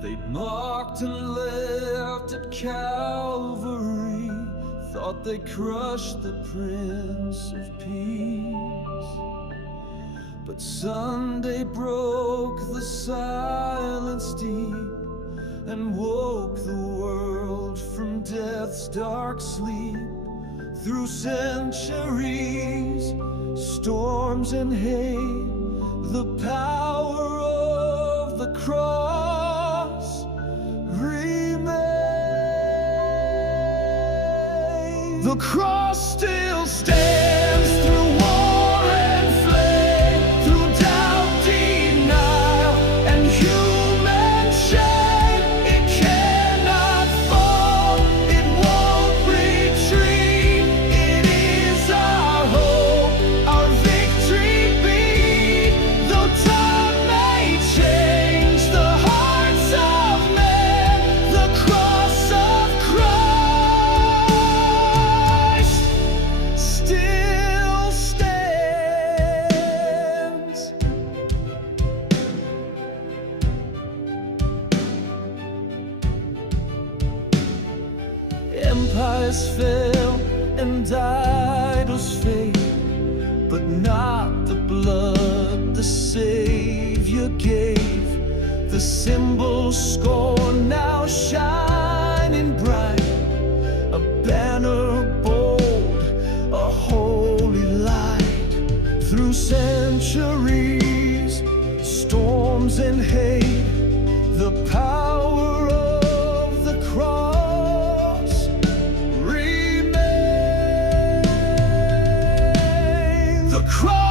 They mocked and left at Calvary, thought they crushed the Prince of Peace. But Sunday broke the silence deep and woke the world from death's dark sleep. Through centuries, storms and hate, the power of the cross remains. The cross still stands through war and flame, through doubt, denial, and human shame. It cannot fall, it won't retreat. It is our hope, our victory beat. Though time may change the hearts of men, the cross of Christ still stands. Empires fell and idols fade, but not the blood the Savior gave. The symbol scorned now shining bright, a banner bold, a holy light. Through centuries, storms and hate, the power of the cross remains. The cross